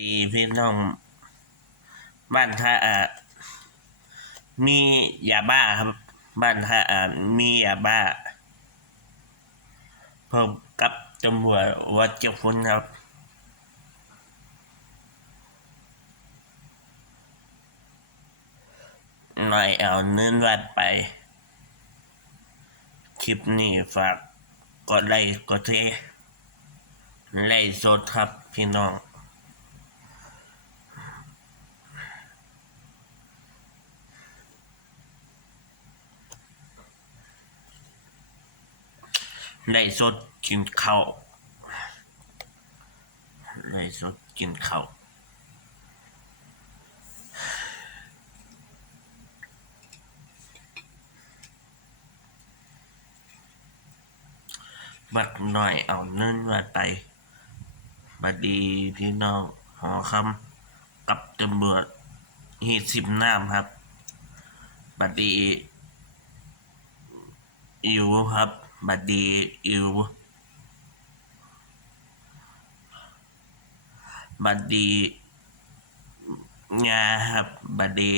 ดีพี่น้องบ้านท่าอะมียาบ้าครับ บ้านท่าอะมียาบ้าพบกับตำรวจวัดเจ้าคุณครับหน่อยเอาเนื้อวัดไป คลิปนี้ฝากกดไลค์กดแชร์ไลค์สดครับพี่น้อง ไล่สดกินข้าวไล่สดกินข้าวบักหน่อยเอาเนินวัดไปบัดดีพี่น้องหอคำกับตำรวจหีสิบน้ำครับ บัดดีอิวครับ บัดดีอิ